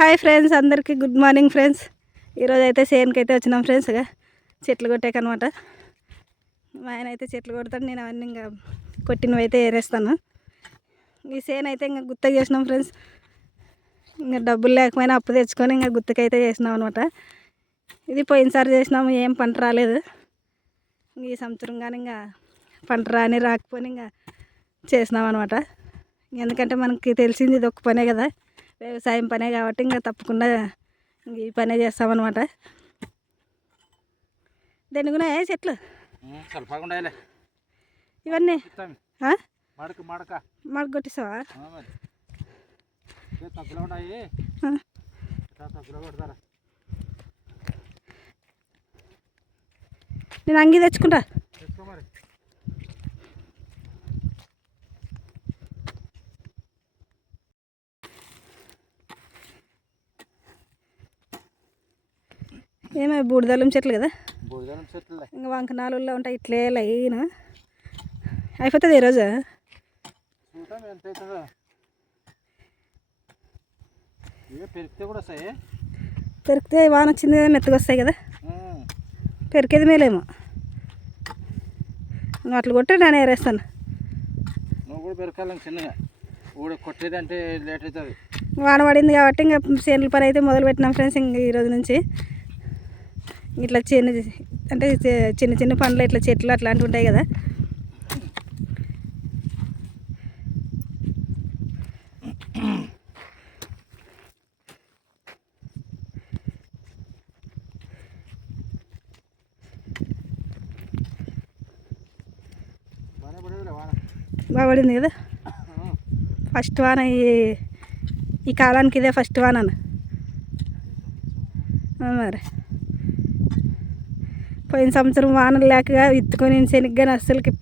Hi friends, అందరికీ good morning friends. ఈరోజు అయితే చేనుకి అయితే వచ్చినాం ఫ్రెండ్స్. చెట్లు కొట్టాకనమాట. మా ఆయన అయితే చెట్లు కొడతాడు, నేను అవన్నీ ఇంకా కొట్టినవి అయితే ఏరేస్తాను. ఈ చేను అయితే ఇంకా గుత్తగా చేసినాం ఫ్రెండ్స్. ఇంకా డబ్బులు లేకపోయినా అప్పు తెచ్చుకొని ఇంకా గుత్తకైతే చేసినాం అనమాట. ఇది పోయినసారి చేసినాము, ఏం పంట రాలేదు. ఈ సంవత్సరం కానీ ఇంకా పంట రాకపోయినా ఇంకా చేసినాం అనమాట. ఎందుకంటే మనకి తెలిసింది ఇది ఒక పనే కదా, వ్యవసాయం పనే కాబట్టి ఇంకా తప్పకుండా ఈ పనే చేస్తామన్నమాట. దేని కూడా చెట్లు ఇవన్నీ మడక కొట్టిస్తావా? నేను అంగి తెచ్చుకుంటా. ఏమో బూడిదలం చెట్లు కదా, ఇంకా వంకనాలుల్లో ఉంటాయి. ఇట్లే లైన్ అయిపోతుంది ఈరోజు. పెరికితే వాన వచ్చింది కదా, మెత్తగా వస్తాయి కదా, పెరికేది మేలేమో. నువ్వు అట్లా కొట్టి నేను ఏరేస్తాను. వాన పడింది కాబట్టి ఇంకా చేనుల పని అయితే మొదలు పెట్టినాం ఫ్రెండ్స్. ఇంక ఈరోజు నుంచి ఇట్లా చిన్న చిన్న పనులు, ఇట్లా చెట్లు అట్లాంటివి ఉంటాయి కదా, బాగా పడింది కదా. ఫస్ట్ వాన ఈ కాలానికి ఇదే ఫస్ట్ వాన మరి. పోయిన సంవత్సరం వానలు లేక విత్తుకొని శనగ్గాని అస్సలకి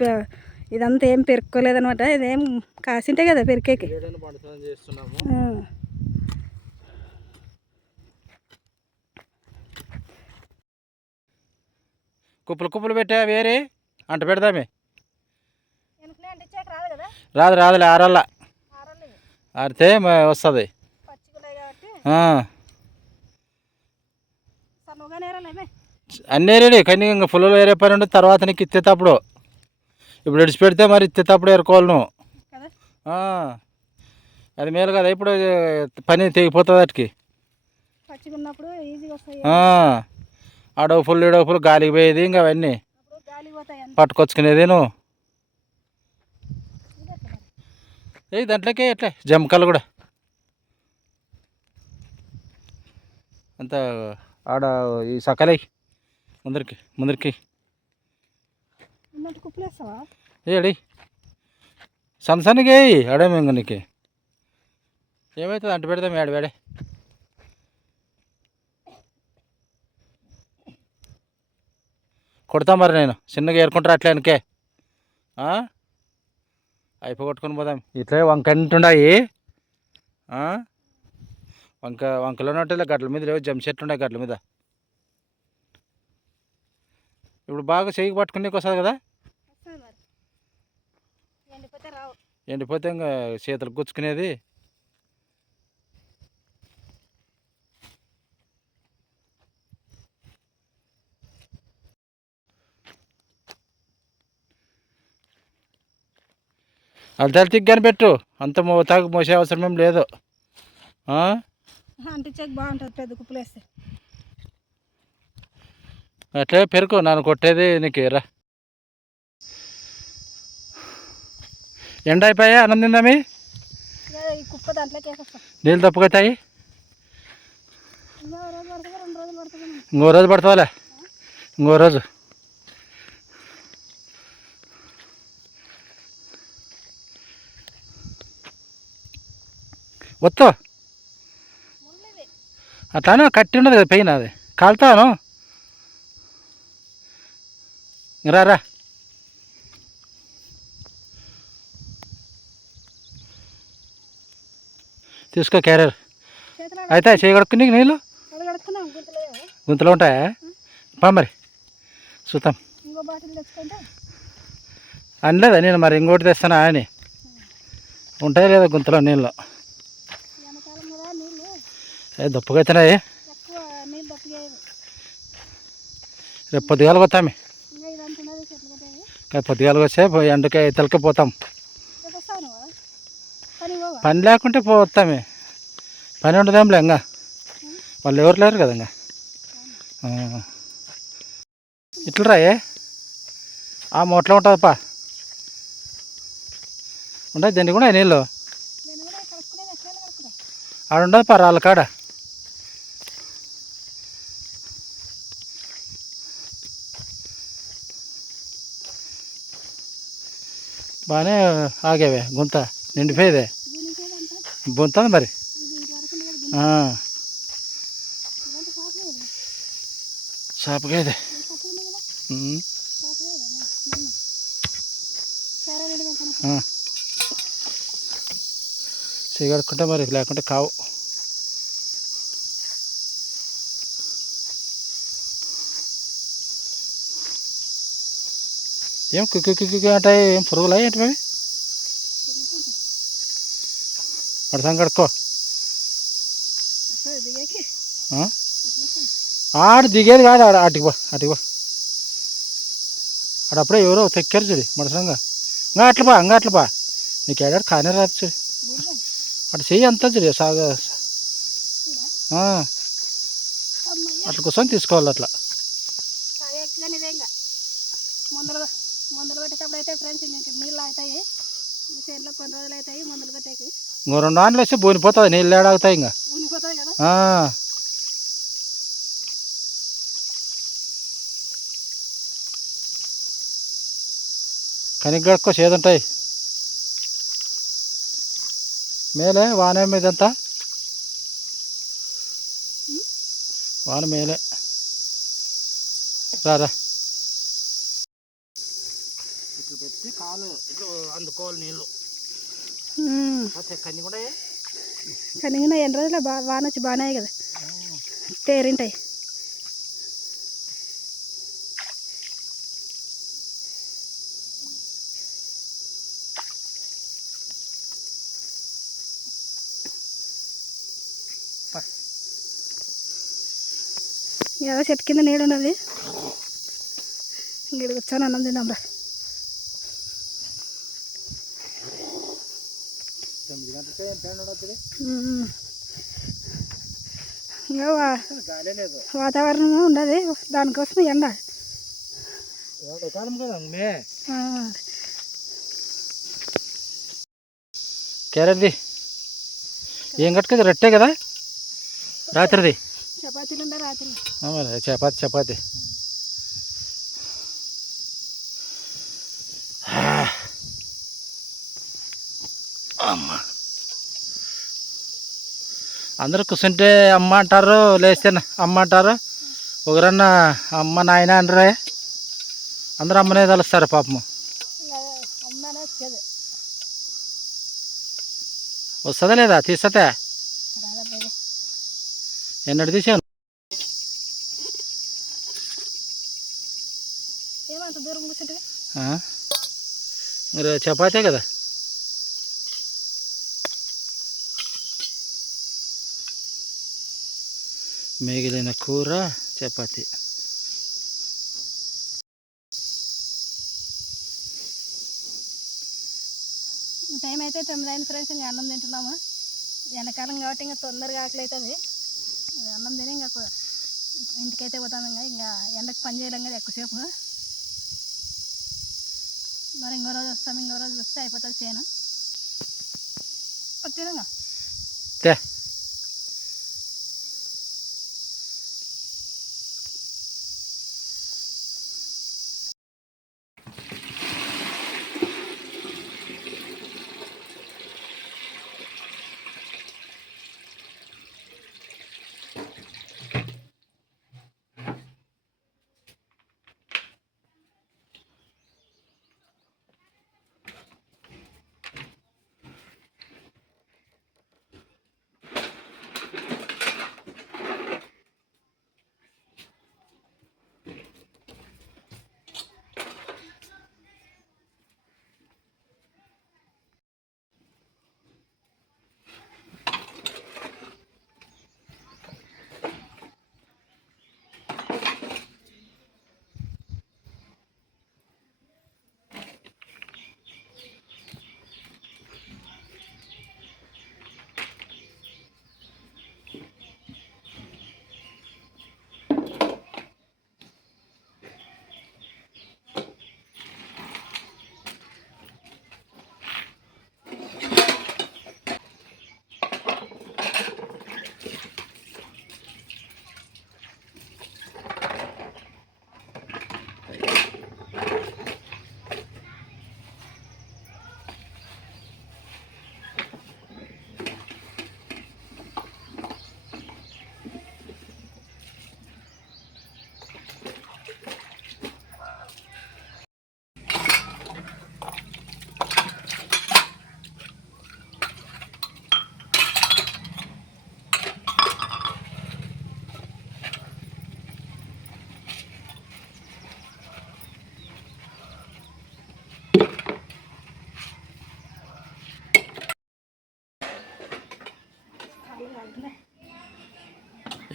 ఇదంతా ఏం పెరుక్కోలేదనమాట. ఇదేం కాసింటే కదా పెరికేకి. కుప్పలు కుప్పలు పెట్టా వేరే అంట పెడదామే. రాదులే, ఆరల్లా ఆరితే వస్తుంది. అన్నీ రెడీ, కానీ ఇంకా ఫుల్ వేరే పని ఉంటే తర్వాత నీకు ఇచ్చేటప్పుడు. ఇప్పుడు ఇడిచి పెడితే మరి ఇచ్చేటప్పుడు ఏరుకోవాలి నువ్వు. అది మేలు కదా, ఇప్పుడు పని తెగిపోతుంది వాటికి. అడవు ఫుల్ గాలికి పోయేది, ఇంకా అవన్నీ పట్టుకొచ్చుకునేది నువ్వు. దాంట్లోకే ఎట్లా జమకాలు కూడా అంత ఆడ ఈ సకలై ముందరికి ఏడి సంసానికి ఆడేమింగ నీకు ఏమవుతుంది అంట పెడదాం. వేడే కొడతా మరి, నేను చిన్నగా ఏరుకుంటారా అట్లా వెనకే అయిపోగొట్టుకొని పోదాం. ఇట్లా వంకంటుండాయి, వంకలో ఉన్నట్టు గట్ల మీద లేవు, జమ్ చెట్లు ఉన్నాయి గట్ల మీద. ఇప్పుడు బాగా చెయ్యి పట్టుకునేకి వస్తుంది కదా, ఎండిపోతే ఇంకా చేతులు గుచ్చుకునేది. అల్తాలు తిగ్గాని పెట్టు, అంత తాగు మోసే అవసరం ఏం లేదు. బాగుంటుంది పెద్ద కుప్పలు వేస్తే. అట్లే పెరుకు నన్ను కొట్టేది నీకు రా. ఎండ అయిపోయా అన్నం తిందామి, నీళ్ళు తప్పుకొస్తాయి. ఇంకో రోజు పడుతుందిలే, ఇంకో రోజు. వస్తా అట్లానే కట్టి ఉండదు కదా పెయిన్, అది కాలుతాను. రా తీసుకో క్యారియర్. అయితే చేయగడుక్కుని నీళ్ళు గుంతలో ఉంటాయా? పా మరి చూద్దాం. అనలేదా నేను మరి ఇంకోటి తెస్తానా అని? ఉంటాయి లేదా గుంతలో నీళ్ళు? దప్పగా అవుతున్నాయి. తక్కువ నీళ్ళు తక్కువ రేపు పొద్దుగాలకు వస్తామే. ఇంకా ఇది అంటున్నది చెట్లు కొట్టేది. పొద్దుగాలకు వస్తే ఎండకి తలకి పోతాం. రేపు వస్తావు నువ్వు పని పోవా? పని లేకుంటే పోతామే. పని ఉండదేంలే ఇంకా వాళ్ళు ఎవరు లేరు కదా ఇంకా. ఇట్లా రాయే ఆ మూటలో ఉంటుందప్పా. ఉంటుంది దీన్ని కూడా నీళ్ళు నేను కూడా కలుపుకునేది ఎట్లా కలుపుకున్నా ఆడ ఉండదు పా రాళ్ళ కాడ. బాగానే ఆగేవే గుంత నిండిపోయేదే దీనికేదంతా బొంతుంది మరి. ఇది ఇది వరకు ఉంది కదా ఇదంతా కాపలేదు. చేపకేదే ఇది తక్కువ ఉంది కదా కాపలేదు మొన్న సారా రెడీ వెళ్తాను. సిగడుకుంటే మరి లేకుంటే కావు. ఏం కుక్కి అంటాయి. ఏం పురుగులా ఏంటి అవి? పడతాం కడుక్కో. వస్తుంది దిగాకి ఆడు దిగేది కాదు. ఆడ అటుకు పో. ఆడప్పుడే ఎవరో తెక్కారు చూడు మడసంగా. ఇంకా అట్లా పా నీకు ఏడాడు కానీ రాదు చూడు. అటు చెయ్యి అంతా చూడు సాగా అట్లా కూర్చొని తీసుకోవాలి అట్లా. ఇదేంగా మందులు కొట్టేటప్పుడు అయితే ఫ్రెండ్స్ ఇంక నీళ్ళు ఆగుతాయి. చేనులో కొన్ని రోజులు అవుతాయి మందులు కొట్టేకి. ఇంకో 2 ఆన్లు వేస్తే బోనిపోతుంది. నీళ్ళు ఏడాగుతాయి ఇంకా. ఉనిపోతుంది కదా. కనిగడుకో చేదుంటాయి. మేలే వాన మీదంతా వాన మేలే. రారా ఇట్లా పెట్టి కాలు ఇట్లా అందుకోవాలి నీళ్ళు. కన్ని కూడా కనిగిన ఎన్ని రోజులు వాన వచ్చి బాగానే కదా తేరింటాయి. ఏదో చెట్టు కింద నీడు ఉన్నది. ఇంక వచ్చాను అన్నం తిందాంరా. 9 గంటలకే ఇంకా వాతావరణం ఉండదు దానికోసం ఎండ కాలం కదా మే. క్యారెట్ది ఏం కట్టుకది రొట్టె కదా రాత్రిది. చపాతీలు ఉండే రాత్రి మరి చపాతి అమ్మ. అందరూ కూర్చుంటే అమ్మ అంటారు, లేస్తే అమ్మ అంటారు. ఒకరన్నా అమ్మ నాయన అంటారే. అందరూ అమ్మనే తలుస్తారు పాపము. వస్తుందా లేదా? తీస్తుందా? ఎన్నడు తీసాను. ఏమంత దూరం కూర్చుంటే మీరు చపాతే కదా. మిగిలిన కూర చపాతి. టైం అయితే 9 అయింది ఫ్రెండ్స్. ఇంకా అన్నం తింటున్నాము. ఎండాకాలం కాబట్టి ఇంకా తొందరగా ఆకలి అవుతుంది. అన్నం తిని ఇంకా ఇంటికైతే పోతాము. ఇంకా ఎండకు పని చేయలేం కదా ఎక్కువసేపు. మరి ఇంకో రోజు వస్తాము. ఇంకో రోజు వస్తే అయిపోతుంది చేను. వచ్చేదంగా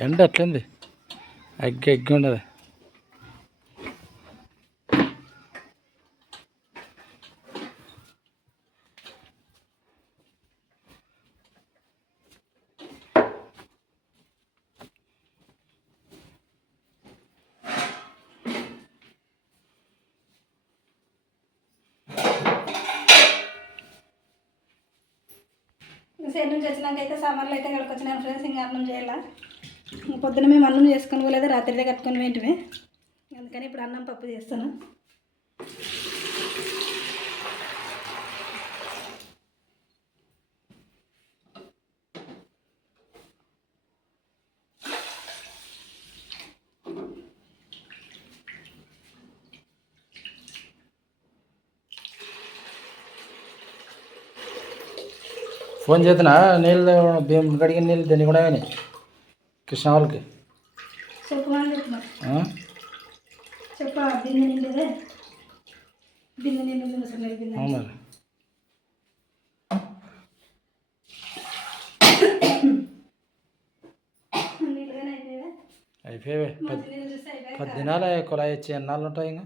ఎండ ఎట్లుంది? ఎగ్గి ఉండదు. సేను నుంచి వచ్చినాక అయితే సామాన్లు అయితే కడుకొచ్చినాను ఫ్రెండ్స్. ఇంకా అన్నం చేయాల. పొద్దున మేము అన్నం చేసుకొని పోలేదు, రాత్రిదే కట్టుకొని వెంటనే. అందుకని ఇప్పుడు అన్నం పప్పు చేస్తాను. ఫోన్ చేతున్నా నీళ్ళు బియ్యం కడిగిన నీళ్ళు దాన్ని కూడా అయినాయి కృష్ణ వాళ్ళకి. చెప్పమని చెప్తున్నారు. చెప్ప బిందె నిండిదే, బిందె నిండు సార్ బిందె. అవును అయిపోయావే. 10 దినాలే కుళాయి ఇచ్చి ఎన్నాళ్ళు ఉంటాయి ఇంకా.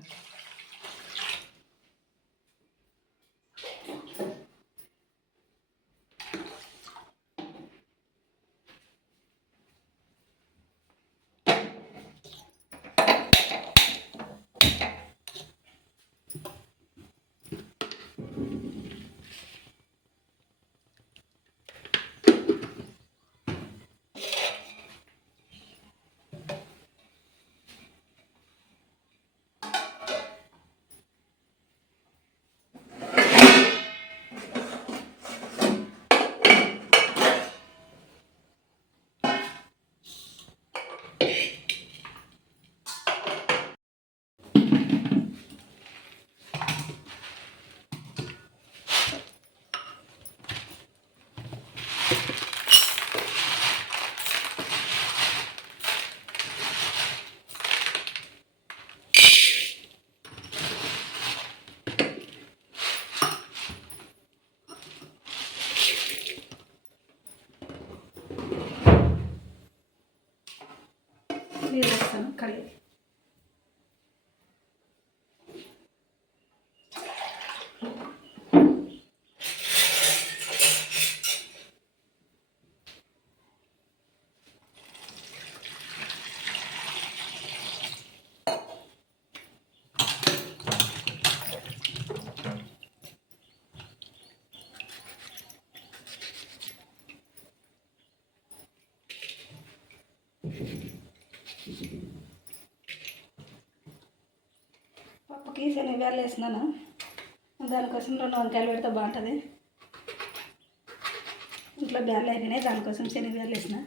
వేస్తాను కడిగి. పప్పుకి శనగలు వేసినాను. దానికోసం 2 వంకాయలు పెడితే బాగుంటుంది. ఇంట్లో బ్యాళ్ళు అయిపోయినాయి, దానికోసం శనగలు వేసిన.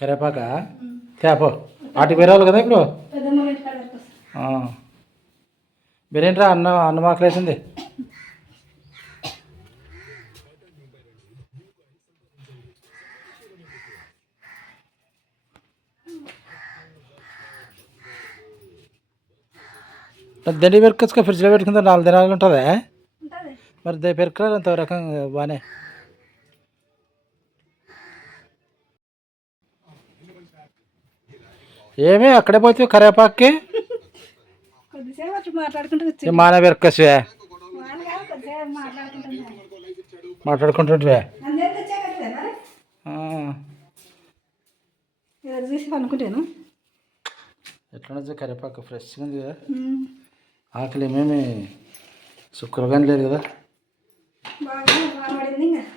కరేపాక తేపో వాటికి వేరేవాళ్ళు కదా ఇప్పుడు పెద్దమ్మ ఇంటి కాడ వరకు బిర్యానీ అన్నం ఆకలి అవుతుంది. దండి పెరుకొచ్చుకో ఫ్రిడ్జ్లో పెట్టుకుంటే 4 దినాలు ఉంటుందా ఉంటుంది. మరి పెరుకురాలు అంత రకంగా బాగానే. ఏమి అక్కడే పోతే కరేపాకి కొద్దిసేపు వచ్చి మాట్లాడుకుంటూ వచ్చి మానే పెరుకొచ్చువే కొద్దిసేపు మాట్లాడుకుంటున్నా మాట్లాడుకుంటుంటే అందరికీ వచ్చాక మరి ఎవరు చూసి అనుకుంటాను. ఎట్లా కరేపాకు ఫ్రెష్గా ఉంది కదా. ఆకలి ఏమేమి శుక్రగానే లేదు కదా. బాగా పడింది ఇంకా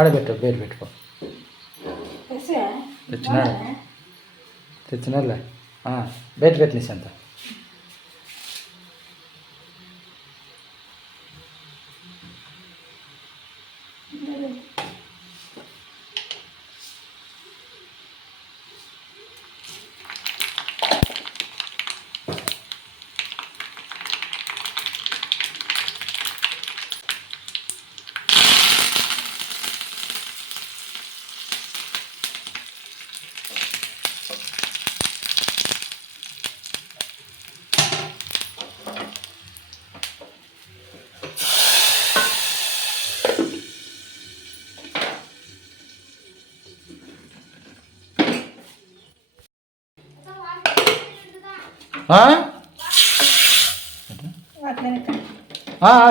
ఆడబెట్టు బేరు పెట్టుకో. తెచ్చినాడు తెచ్చినాడులే బయట పెట్టినేసి అంత.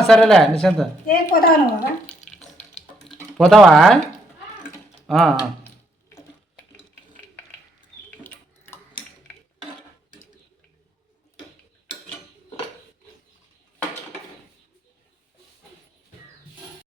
సరేలే నిశాంత్ పోతావా పోతావా